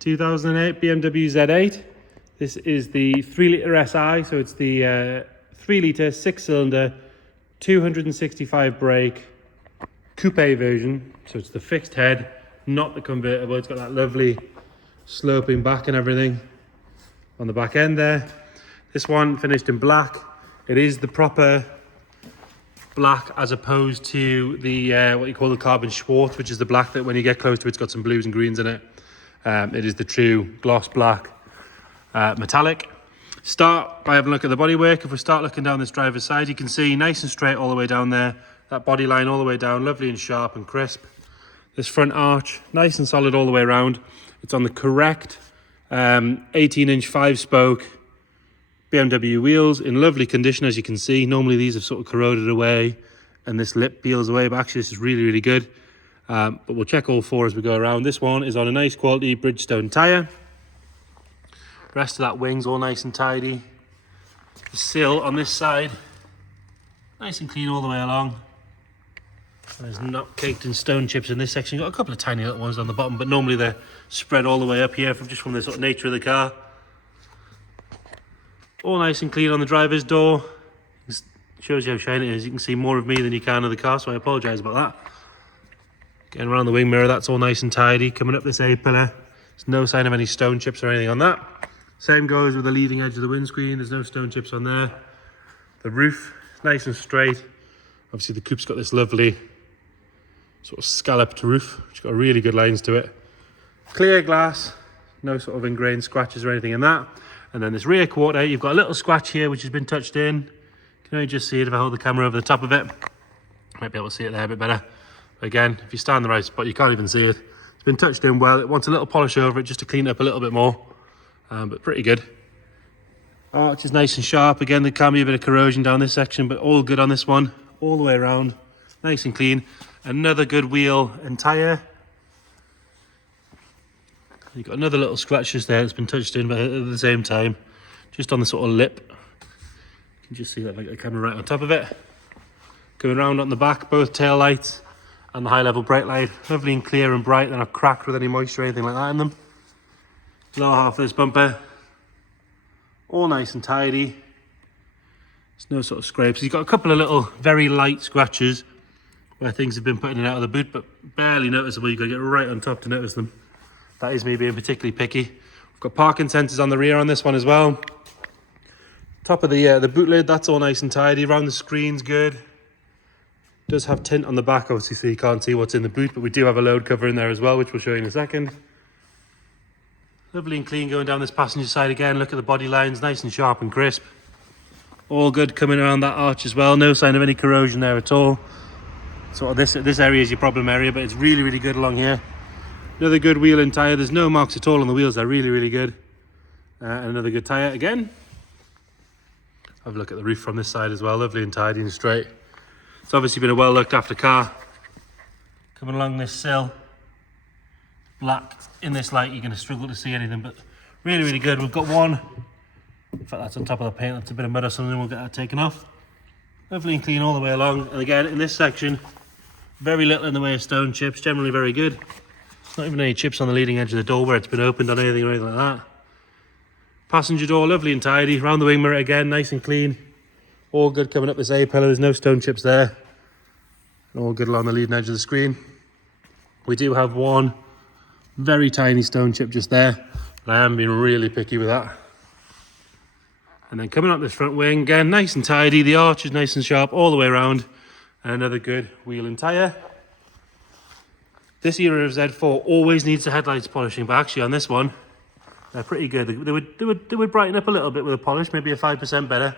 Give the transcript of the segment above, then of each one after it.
2008 BMW Z8. This is the 3 litre SI, so it's the 3 litre 6-cylinder 265 brake coupe version. So it's the fixed head, not the convertible. It's got that lovely sloping back and everything on the back end there. This one finished in black. It is the proper black as opposed to the what you call the carbon Schwarz, which is the black that when you get close to it's got some blues and greens in it. It is the true gloss black metallic. Start by having a look at the bodywork. If we start looking down this driver's side, you can see nice and straight all the way down there. That body line all the way down, lovely and sharp and crisp. This front arch, nice and solid all the way around. It's on the correct 18-inch 5-spoke BMW wheels in lovely condition, as you can see. Normally these have sort of corroded away and this lip peels away, but actually this is really, really good. But we'll check all four as we go around. This one is on a nice quality Bridgestone tyre. The rest of that wing's all nice and tidy. The sill on this side, nice and clean all the way along. There's not caked in stone chips in this section. You've got a couple of tiny little ones on the bottom, but normally they're spread all the way up here from the sort of nature of the car. All nice and clean on the driver's door. It shows you how shiny it is. You can see more of me than you can of the car, so I apologise about that. Getting around the wing mirror, that's all nice and tidy. Coming up this A-pillar, there's no sign of any stone chips or anything on that. Same goes with the leading edge of the windscreen. There's no stone chips on there. The roof, nice and straight. Obviously the coupe's got this lovely sort of scalloped roof, which got really good lines to it. Clear glass, no sort of ingrained scratches or anything in that. And then this rear quarter, you've got a little scratch here which has been touched in. You can only just see it if I hold the camera over the top of it. Might be able to see it there a bit better. But again, if you stand in the right spot, you can't even see it. It's been touched in well. It wants a little polish over it just to clean it up a little bit more. But pretty good. Arch is nice and sharp. Again, there can be a bit of corrosion down this section, but all good on this one. All the way around, nice and clean. Another good wheel and tyre. You've got another little scratch just there that's been touched in, but at the same time, just on the sort of lip. You can just see that like the camera right on top of it. Going around on the back, both tail lights and the high level brake light, lovely and clear and bright. They're not cracked with any moisture or anything like that in them. Lower half of this bumper, all nice and tidy. There's no sort of scrapes. You've got a couple of little very light scratches where things have been put in and out of the boot, but barely noticeable. You've got to get right on top to notice them. That is me being particularly picky. We've got parking sensors on the rear on this one as well. Top of the boot lid, that's all nice and tidy. Around the screen's good. It does have tint on the back, obviously, so you can't see what's in the boot, but we do have a load cover in there as well, which we'll show you in a second. Lovely and clean going down this passenger side again. Look at the body lines, nice and sharp and crisp. All good coming around that arch as well. No sign of any corrosion there at all. Sort of this area is your problem area, but it's really, really good along here. Another good wheel and tyre. There's no marks at all on the wheels. They're really, really good. And another good tyre again. Have a look at the roof from this side as well. Lovely and tidy and straight. It's obviously been a well looked after car. Coming along this sill. Black. In this light, you're going to struggle to see anything, but really, really good. We've got one. In fact, that's on top of the paint. That's a bit of mud or something. We'll get that taken off. Lovely and clean all the way along. And again, in this section, very little in the way of stone chips. Generally very good. Not even any chips on the leading edge of the door where it's been opened on anything or anything like that. Passenger door, lovely and tidy. Round the wing mirror again, nice and clean. All good coming up this A-pillar. There's no stone chips there. All good along the leading edge of the screen. We do have one very tiny stone chip just there, but I am being really picky with that. And then coming up this front wing, again, nice and tidy. The arch is nice and sharp all the way around. And another good wheel and tyre. This era of Z4 always needs the headlights polishing, but actually on this one, they're pretty good. They would brighten up a little bit with a polish, maybe a 5% better,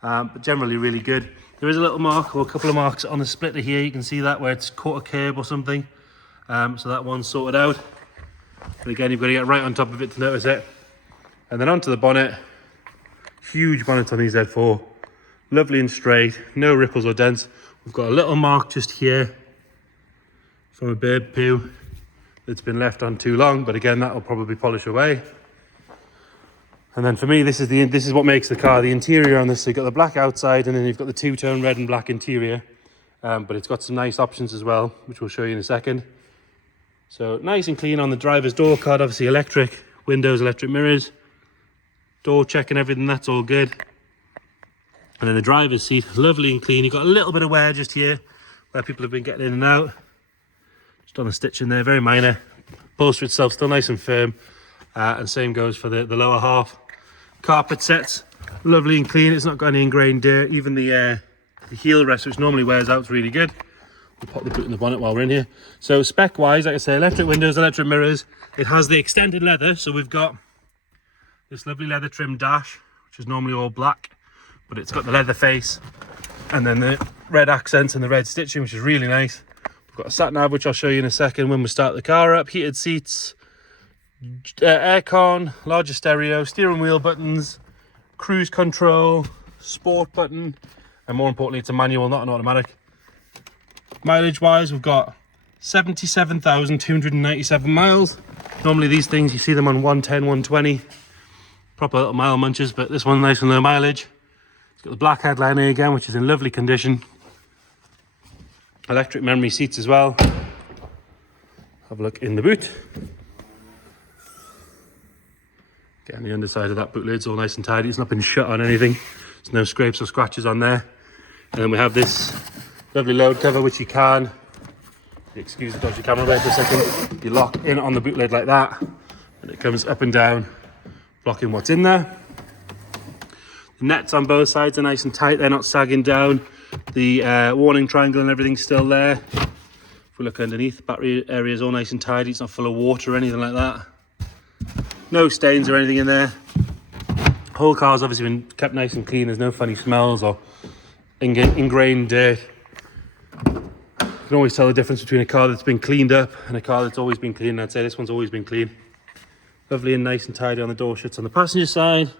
but generally really good. There is a little mark or a couple of marks on the splitter here. You can see that where it's caught a curb or something. So that one's sorted out. But again, you've got to get right on top of it to notice it. And then onto the bonnet. Huge bonnet on these Z4. Lovely and straight, no ripples or dents. We've got a little mark just here from a bird poo that's been left on too long, but again, that'll probably polish away. And then for me, this is what makes the car. The interior on this, so you've got the black outside, and then you've got the two-tone red and black interior. But it's got some nice options as well, which we'll show you in a second. So nice and clean on the driver's door card, obviously electric windows, electric mirrors, door check and everything, that's all good. And then the driver's seat, lovely and clean. You've got a little bit of wear just here where people have been getting in and out. Just on a stitch in there, very minor. Bolster itself still nice and firm. And same goes for the lower half. Carpet sets, lovely and clean. It's not got any ingrained dirt. Even the heel rest, which normally wears out, is really good. We'll pop the boot in the bonnet while we're in here. So spec wise, like I say, electric windows, electric mirrors. It has the extended leather, so we've got this lovely leather trim dash, which is normally all black, but it's got the leather face and then the red accents and the red stitching, which is really nice. We've got a sat nav, which I'll show you in a second when we start the car up. Heated seats, aircon, larger stereo, steering wheel buttons, cruise control, sport button, and more importantly, it's a manual, not an automatic. Mileage wise, we've got 77,297 miles. Normally these things, you see them on 110, 120. Proper little mile munchers, but this one's nice and low mileage. It's got the black headliner again, which is in lovely condition. Electric memory seats as well. Have a look in the boot. Getting the underside of that boot lid's all nice and tidy. It's not been shut on anything. There's no scrapes or scratches on there. And then we have this lovely load cover, which you can, excuse the dodgy camera there for a second, you lock in on the boot lid like that, and it comes up and down, blocking what's in there. The nets on both sides are nice and tight, they're not sagging down. The warning triangle and everything's still there. If we look underneath, battery area is all nice and tidy, it's not full of water or anything like that. No stains or anything in there. Whole car's obviously been kept nice and clean, there's no funny smells or ingrained dirt. You can always tell the difference between a car that's been cleaned up and a car that's always been clean. I'd say this one's always been clean. Lovely and nice and tidy on the door shuts on the passenger side.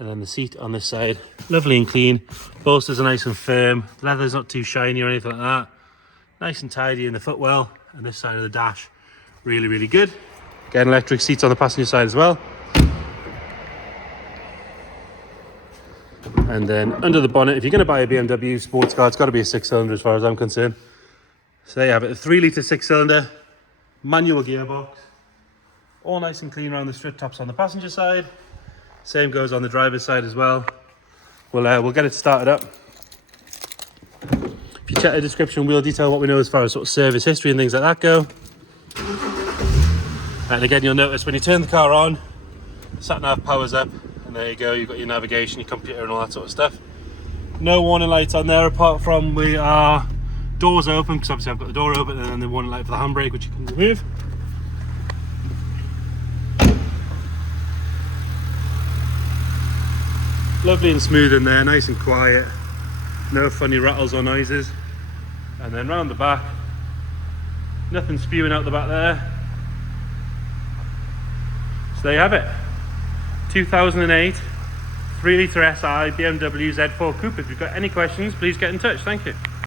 And then the seat on this side, lovely and clean. Bolsters are nice and firm. The leather's not too shiny or anything like that. Nice and tidy in the footwell. And this side of the dash, really, really good. Again, electric seats on the passenger side as well. And then under the bonnet, if you're going to buy a BMW sports car, it's got to be a 6-cylinder as far as I'm concerned. So there you have it, a 3-litre 6-cylinder, manual gearbox. All nice and clean around the strip tops on the passenger side. Same goes on the driver's side as well. We'll get it started up. If you check the description, we'll detail what we know as far as sort of service history and things like that go. And again, you'll notice when you turn the car on, the sat nav powers up, and there you go, you've got your navigation, your computer and all that sort of stuff. No warning lights on there apart from we are doors open, because obviously I've got the door open, and then the warning light for the handbrake, which you can remove. Lovely and smooth in there, nice and quiet, no funny rattles or noises. And then round the back, nothing spewing out the back there. So there you have it, 2008 3-litre SI BMW Z4 Coupe. If you've got any questions, please get in touch. Thank you.